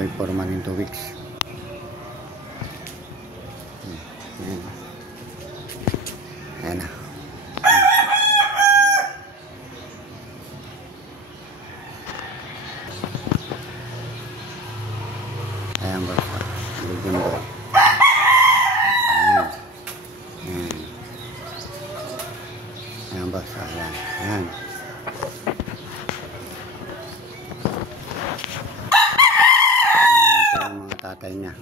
Boy 4 months and 2 weeks. Ayan. Ayan na. Ayan ba? Golden Boy. Ayan. Ayan. Ayan ba? Ayan. Ayan. Mga tatay niya.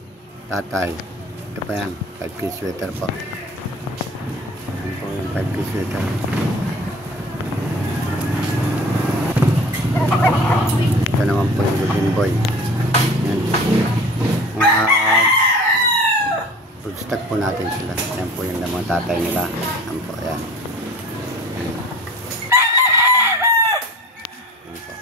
Tatay. Ito pa yan. 5K sweater po. Ayan po yung 5K sweater. Ito naman po yung Golden Boy. Ayan. Food stock po natin sila. Ayan po yung mga tatay nila. Ayan po. Ayan. Ayan. Ayan po.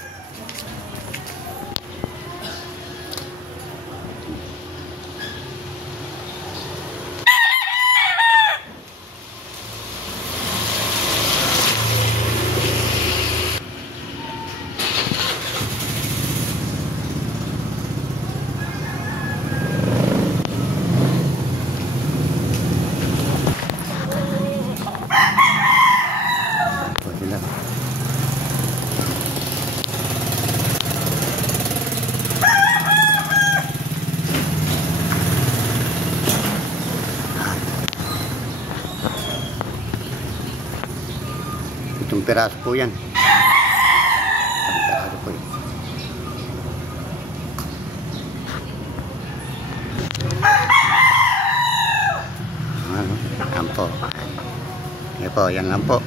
Itong piraso po yan. Itong piraso po yan. Ano? Yan po. Yan po. Yan lang po.